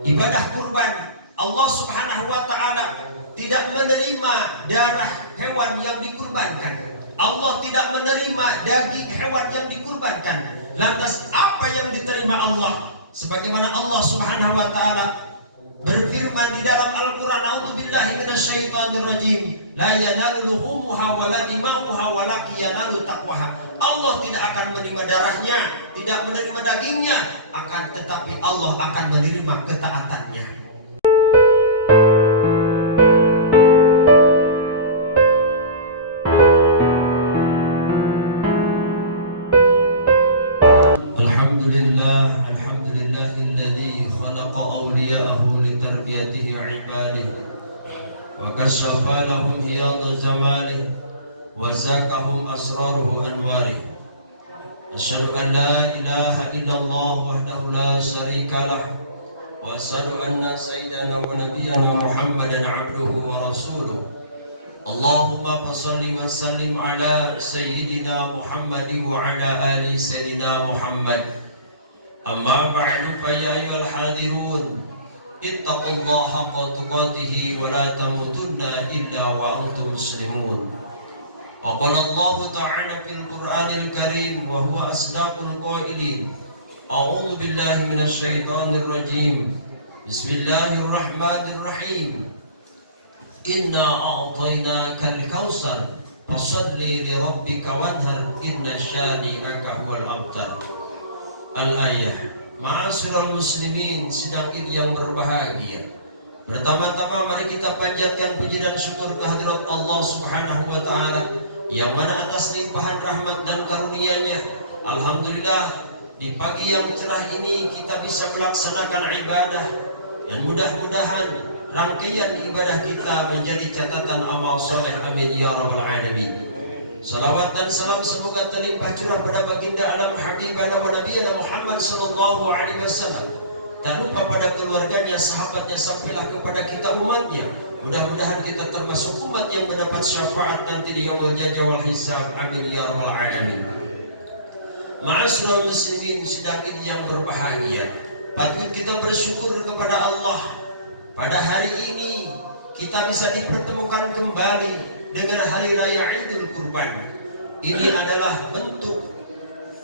Ibadah kurban, Allah Subhanahu wa ta'ala tidak menerima darah hewan yang dikurbankan. Allah tidak menerima daging hewan yang dikurbankan. Lantas apa yang diterima Allah? Sebagaimana Allah Subhanahu wa ta'ala berfirman di dalam Al-Quran, A'udzubillahi minasyaitonirrajim, la yanalu luhumuha wala dima'uha walakin yanalu taqwaha. Allah tidak akan menerima darahnya, tidak menerima dagingnya, akan tetapi Allah akan menerima ketaatannya. Alhamdulillahilladzi khalaqa awliya'ahu litarbiyatihi 'ibadihi wa kashafa lahum hiyadha zamalihi wa zakahum asraruhu anwarihi. Asyhadu an la ilaha illallah wahdahu la syarika lah wa asyhadu anna sayyidana wa nabiyyana Muhammadan 'abduhu wa rasuluh. Allahumma fashalli wa sallim ala sayyidina Muhammadi wa ala ali sayyidina Muhammad. Amma ba'du fa ya ayyuhal hadirun ittaqullaha haqqa tuqatih wa la tamutunna illa wa antum muslimun. Wa qala Allah ta'ala fil Qur'anil Karim wa huwa asdaqul qailin. A'udzu billahi minasy syaithanir rajim. Bismillahirrahmanirrahim. Inna a'tainakal kautsar fashalli li rabbika wanhar inna syani'aka huwal abtar. Al-ayah. Ma'asyiral muslimin, sidang id yang berbahagia. Pertama-tama mari kita panjatkan puji dan syukur kehadirat Allah Subhanahu wa ta'ala, yang mana atas limpahan rahmat dan karunia-Nya, alhamdulillah, di pagi yang cerah ini kita bisa melaksanakan ibadah, dan mudah-mudahan rangkaian ibadah kita menjadi catatan amal soleh. Amin ya rabbal alamin. Salawat dan salam semoga terlimpah curah pada baginda alam habibana wa nabiyana Muhammad sallallahu alaihi wasallam, tak lupa pada keluarganya, sahabatnya, sampailah kepada kita umatnya. Mudah-mudahan kita termasuk umat yang mendapat syafaat nanti di yaumul jaza wal hisab. Amin ya rabbal alamin. Ma'asyiral muslimin, sidang ini yang berbahagia, patut kita bersyukur kepada Allah. Pada hari ini kita bisa dipertemukan kembali dengan hari raya Idul Kurban. Ini adalah bentuk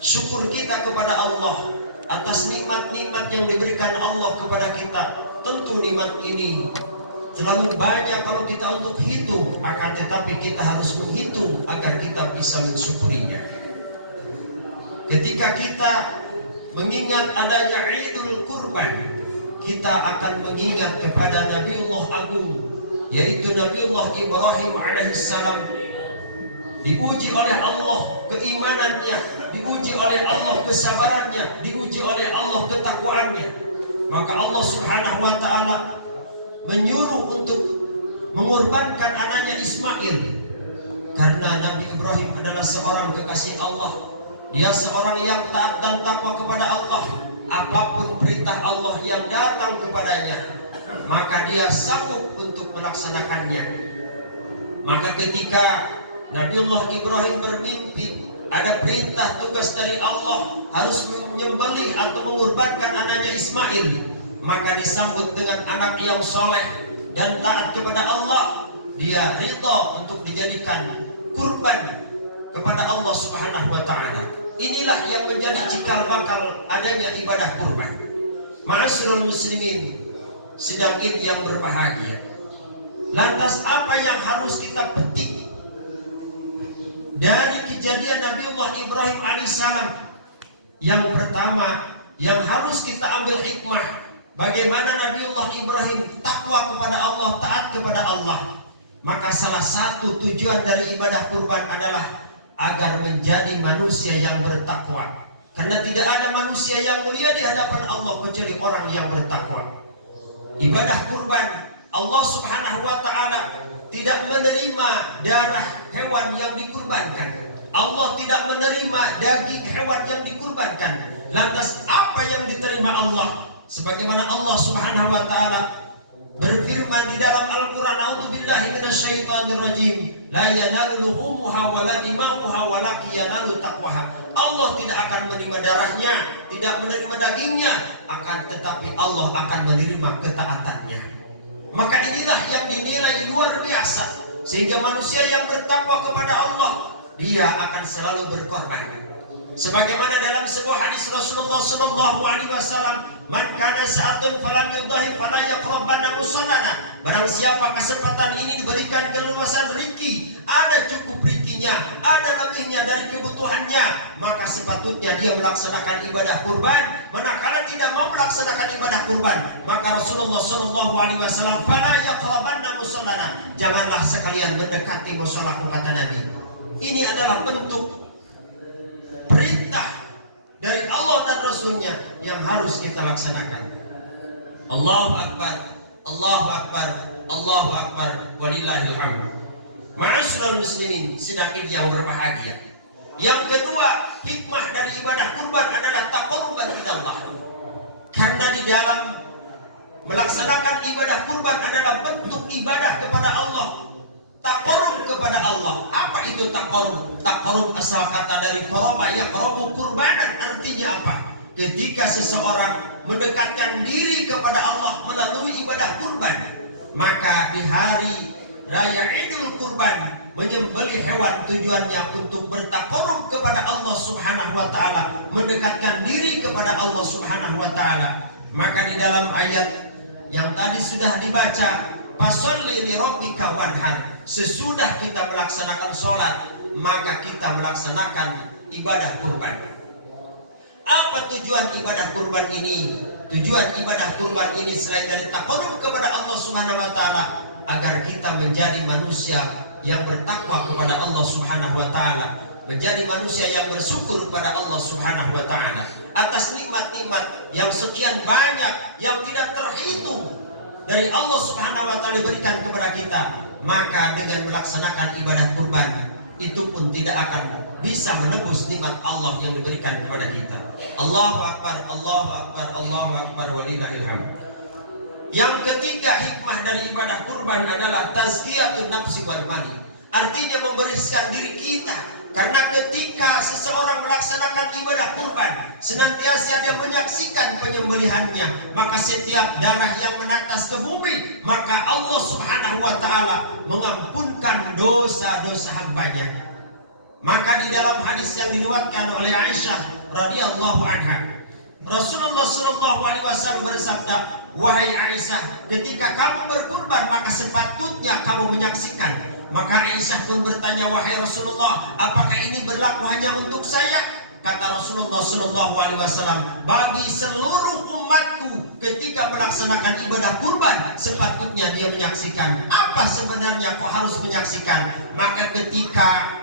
syukur kita kepada Allah atas nikmat-nikmat yang diberikan Allah kepada kita. Tentu nikmat ini terlalu banyak kalau kita untuk hitung, akan tetapi kita harus menghitung agar kita bisa mensyukurinya. Ketika kita mengingat adanya Idul Kurban, kita akan mengingat kepada Nabiullah Agung, yaitu Nabiullah Ibrahim alaihissalam. Diuji oleh Allah keimanannya, diuji oleh Allah kesabarannya, diuji oleh Allah ketakwaannya. Maka Allah Subhanahu wa ta'ala menyuruh untuk mengorbankan anaknya Ismail, karena Nabi Ibrahim adalah seorang kekasih Allah. Dia seorang yang taat dan takwa kepada Allah. Apapun perintah Allah yang datang kepadanya, maka dia sanggup untuk melaksanakannya. Maka ketika Nabiullah Ibrahim bermimpi ada perintah tugas dari Allah harus menyembelih atau mengorbankan anaknya Ismail, maka disambut dengan anak yang soleh dan taat kepada Allah. Dia ridha untuk dijadikan kurban kepada Allah Subhanahu wa ta'ala. Inilah yang menjadi cikal bakal adanya ibadah kurban. Ma'asyiral muslimin, sidang id yang berbahagia. Lantas apa yang harus kita petik dari kejadian Nabiullah Ibrahim alaihissalam? Yang pertama yang harus kita ambil hikmah, bagaimana Nabiullah Ibrahim takwa kepada Allah, taat kepada Allah. Maka salah satu tujuan dari ibadah kurban adalah agar menjadi manusia yang bertakwa. Karena tidak ada manusia yang mulia di hadapan Allah kecuali orang yang bertakwa. Ibadah kurban, Allah Subhanahu wa ta'ala tidak menerima darah hewan yang dikurbankan. Allah tidak menerima daging hewan yang dikurbankan. Lantas apa yang diterima Allah? Sebagaimana Allah Subhanahu wa ta'ala berfirman di dalam Al-Quran, A'udzubillahi minasyaitonirrajim, La yanalu luhumuha wala dimahuha walakin yanalu taqwaha. Allah tidak akan menerima darahnya, tidak menerima dagingnya, akan tetapi Allah akan menerima ketaatannya. Maka inilah yang dinilai luar biasa, sehingga manusia yang bertakwa kepada Allah, dia akan selalu berkorban. Sebagaimana dalam sebuah hadis Rasulullah sallallahu alaihi wasallam, "Man kana sa'atun falam yudahi fala yaqrabanna musallana." Barang siapa kesempatan ini diberikan keluasan rezeki, ada cukup rezekinya, ada lebihnya dari kebutuhannya, maka sepatutnya dia melaksanakan ibadah kurban. Manakala tidak mau melaksanakan ibadah kurban, maka Rasulullah sallallahu alaihi wasallam, "Fala yaqrabanna musallana." Janganlah sekalian mendekati mushola, kata Nabi. Ini adalah bentuk perintah dari Allah dan Rasulnya yang harus kita laksanakan. Allahu Akbar, Allahu Akbar, Allahu Akbar, walillahil hamd. Ma'asyiral muslimin, sedang yang berbahagia. Yang kedua, hikmah dari ibadah kurban adalah taqarruban ilallah. Karena di dalam melaksanakan ibadah kurban adalah bentuk ibadah kepada Allah. Taqarrub kepada Allah. Apa itu taqarrub? Taqarrub asal kata dari qaraba, yaqrabu qurbanan. Artinya apa? Ketika seseorang mendekatkan diri kepada Allah melalui ibadah kurban, maka di hari Raya Idul Kurban menyembelih hewan tujuannya untuk bertaqarrub kepada Allah Subhanahu wa taala, mendekatkan diri kepada Allah Subhanahu wa taala. Maka di dalam ayat yang tadi sudah dibaca, "Fasholli li rabbika wanhar." Sesudah kita melaksanakan sholat, maka kita melaksanakan ibadah kurban. Apa tujuan ibadah kurban ini? Tujuan ibadah kurban ini selain dari taqarrub kepada Allah Subhanahu wa taala, agar kita menjadi manusia yang bertakwa kepada Allah Subhanahu wa taala, menjadi manusia yang bersyukur kepada Allah Subhanahu wa taala atas nikmat-nikmat yang sekian banyak yang tidak terhitung dari Allah Subhanahu wa taala diberikan kepada kita. Maka dengan melaksanakan ibadah kurban itu pun tidak akan bisa menebus nikmat Allah yang diberikan kepada kita. Allahu Akbar, Allahu Akbar, Allahu Akbar, walillahil hamd. Yang ketiga, hikmah dari ibadah kurban adalah tazkiyatun nafsi wal mali. Artinya membersihkan diri kita. Karena ketika seseorang melaksanakan ibadah kurban, senantiasa dia menyaksikan penyembelihannya, maka setiap darah yang menetes ke bumi, maka Allah Subhanahu wa taala mengampunkan dosa-dosa hambanya. Maka di dalam hadis yang diriwayatkan oleh Aisyah radhiyallahu anha, Rasulullah sallallahu alaihi wasallam bersabda, "Wahai Aisyah, ketika kamu berkurban maka sepatutnya kamu menyaksikan." Maka Aisyah pun bertanya, "Wahai Rasulullah, apakah ini berlaku hanya untuk saya?" Kata Rasulullah sallallahu alaihi wasallam, "Bagi seluruh umatku ketika melaksanakan ibadah kurban sepatutnya dia menyaksikan." Apa sebenarnya kok harus menyaksikan? Maka ketika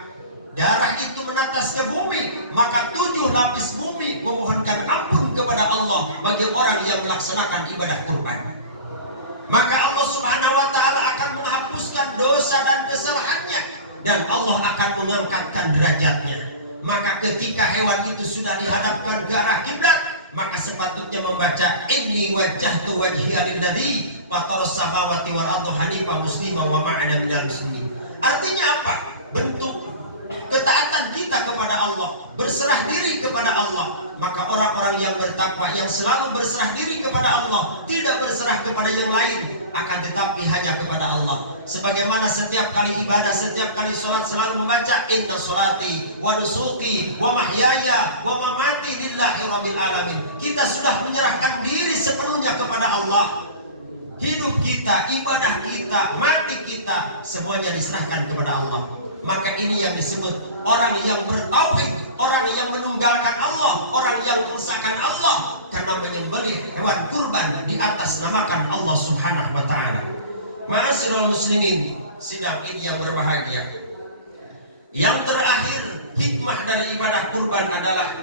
darah itu menetes ke bumi, maka 7 lapis bumi memohonkan ampun kepada Allah bagi orang yang melaksanakan ibadah kurban. Maka Allah Subhanahu wa taala akan menghapuskan dosa dan kesalahannya, dan Allah akan mengangkatkan derajatnya. Maka ketika hewan itu sudah dihadapkan ke arah kiblat, maka sepatutnya membaca, "Inni wajjahtu wajhiya lilladzi fataras samawati wal arda hanifan musliman wa ma ana minal musyrikin." Artinya apa? Bentuk ketaatan kita kepada Allah, berserah diri kepada Allah. Maka orang-orang yang bertakwa, yang selalu berserah diri kepada Allah, tidak berserah kepada yang lain, akan tetapi hanya kepada Allah. Sebagaimana setiap kali ibadah, setiap kali sholat selalu membaca, "Inna sholati wa nusuki wa mahyaya wa mamati lillahi rabbil alamin." Kita sudah menyerahkan diri sepenuhnya kepada Allah. Hidup kita, ibadah kita, mati kita, semuanya diserahkan kepada Allah. Maka ini yang disebut orang yang bertauhid, orang yang menunggalkan Allah, orang yang mengesahkan Allah karena menyembelih hewan kurban di atas namakan Allah Subhanahu wa taala. Ma'asyiral muslimin, sidang ini yang berbahagia. Yang terakhir, hikmah dari ibadah kurban adalah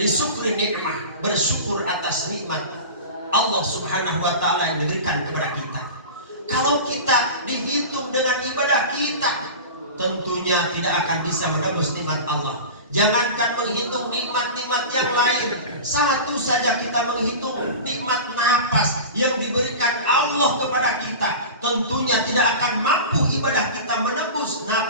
lisukri nikmah, bersyukur atas nikmat Allah Subhanahu wa taala yang diberikan kepada kita. Kalau kita dihitung dengan ibadah kita, tentunya tidak akan bisa menebus nikmat Allah. Jangankan menghitung nikmat-nikmat yang lain, satu saja kita menghitung nikmat napas yang diberikan Allah kepada kita, tentunya tidak akan mampu ibadah kita menebus napas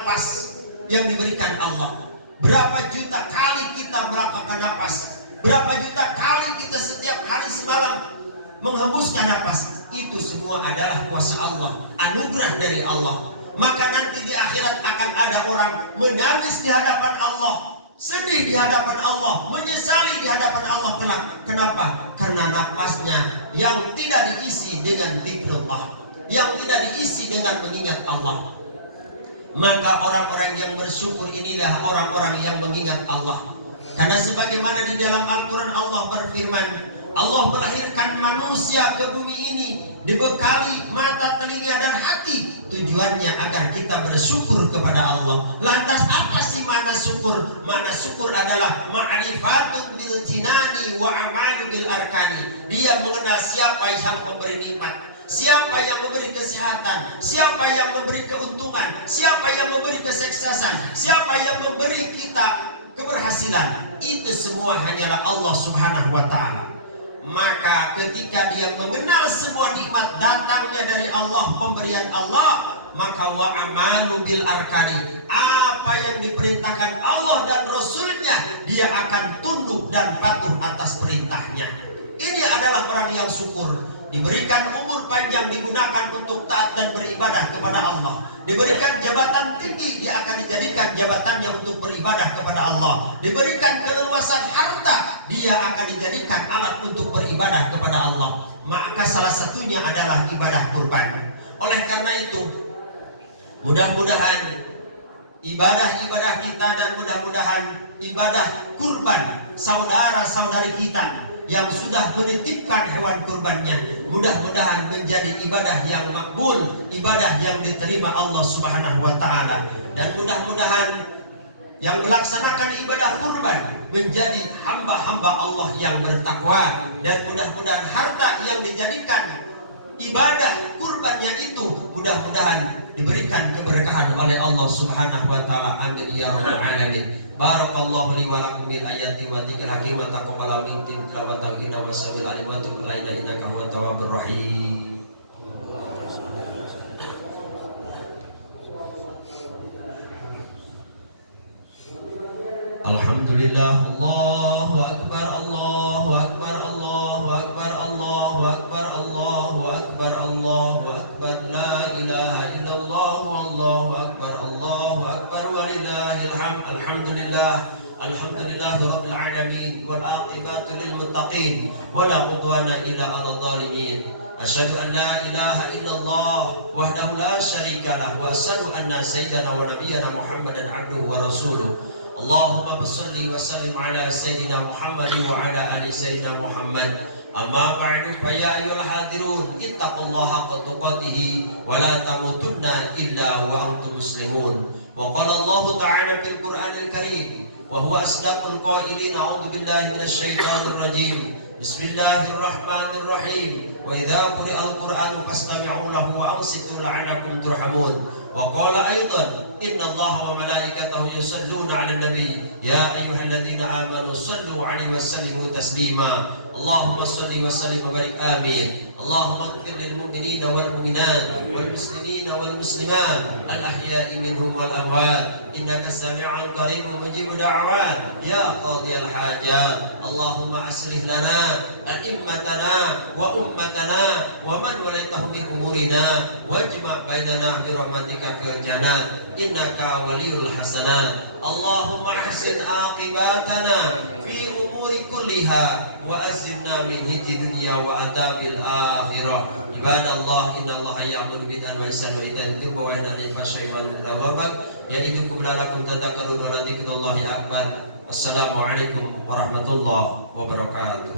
napas, itu semua adalah kuasa Allah, anugerah dari Allah. Maka nanti di akhirat akan ada orang menangis di hadapan Allah, sedih di hadapan Allah, menyesali di hadapan Allah kelak. Kenapa? Karena napasnya yang tidak diisi dengan zikrullah, yang tidak diisi dengan mengingat Allah. Maka orang-orang yang bersyukur inilah orang-orang yang mengingat Allah. Karena sebagaimana di dalam Al-Quran Allah berfirman, Allah melahirkan manusia ke bumi ini dibekali mata, telinga, dan hati. Tujuannya agar kita bersyukur kepada Allah. Lantas apa sih makna syukur? Makna syukur adalah ma'rifatun bil jinani wa amalu bil arkani. Dia mengenal siapa yang memberi nikmat, siapa yang memberi kesehatan, siapa yang memberi keuntungan, siapa yang memberi kesuksesan, siapa yang memberi kita keberhasilan. Itu semua hanyalah Allah Subhanahu wa ta'ala. Maka ketika dia mengenal semua nikmat datangnya dari Allah, pemberian Allah, maka wa amalu bil arkani, apa yang diperintahkan Allah dan Rasulnya, dia akan tunduk dan patuh atas perintahnya. Ini adalah orang yang syukur. Diberikan umur panjang, digunakan untuk taat dan beribadah kepada Allah. Diberikan jabatan tinggi, dia akan dijadikan jabatannya untuk beribadah kepada Allah. Diberikan keluasan harta, dia akan dijadikan alat untuk beribadah kepada Allah. Maka salah satunya adalah ibadah kurban. Oleh karena itu, mudah-mudahan ibadah-ibadah kita dan mudah-mudahan ibadah kurban saudara-saudari kita yang sudah menitipkan hewan kurbannya, mudah-mudahan menjadi ibadah yang makbul, ibadah yang diterima Allah Subhanahu wa ta'ala. Dan mudah-mudahan yang melaksanakan ibadah kurban menjadi hamba-hamba Allah yang bertakwa. Dan mudah-mudahan harta yang dijadikan ibadah kurbannya itu mudah-mudahan diberikan keberkahan oleh Allah Subhanahu wa ta'ala. Amin ya rabbal alamin. Barakallahu li wa lakum bil ayati wa dzikril hakim wa taqabbala minkum tilawatahu inna wasabil alim wa tub alaina innaka huwat tawwabur rahim. Alhamdulillah, Allahu akbar, Allahu akbar, Allahu akbar, Allahu akbar, Allahu akbar, Allahu akbar, la ilaha illallah, Allahu akbar, Allahu akbar, walillahil hamd. Alhamdulillah, alhamdulillah rabbil alamin, wal aqibatu lil muttaqin, wala udwana illa 'alal zalimin. Asyhadu an la ilaha illallah wahdahu la syarika lah, wa asyhadu anna sayyidana wa nabiyyana Muhammadan 'abduhu wa rasuluh. Allahumma salli wa sallim ala sayyidina Muhammad wa ala ali sayyidina Muhammad. Amma ba'du, fa ya ayyuhal hadirun ittaqullaha haqqa tuqatih wa la tamutunna illa wa antum muslimun. Wa qala Allah ta'ala fil Qur'anil Karim wa huwa asdaqul qailin, a'udzu billahi minasy syaithanir rajim. Bismillahirrahmanirrahim. Wa idza quri'al Qur'anu fastami'u lahu wa ansitu la'allakum turhamun. Wa qala aidan inna Allaha wa malaikatahu yusalluna 'alan nabi ya ayyuhalladzina amanu sallu 'alaihi wa sallimu taslima. Allahumma shalli wa sallim wa barik amin. Allahumma ighfir lil mu'minina wal mu'minat wal muslimina wal muslimat al ahya'i minhum wal amwat innaka sami'un qariibun mujibud da'awat ya qadiyal hajat. Allahumma aslih lana a'immatana wa ummatana wa man walaitahum min umurina wajma' bainana bi rahmatika fil jannah innaka waliyul hasanat. Allahumma ahsin aqibatana fi umuri kulliha wa azimna min hijri dunya wa adabil akhirah. Ibadallah, innallaha ya'muru bil 'adli wa ihsani wa yanha 'anil fahsya'i wal munkari wal baghi ya'idukum la'allakum tadhakkarun wa la dzikrullahi akbar. Assalamualaikum warahmatullahi wabarakatuh.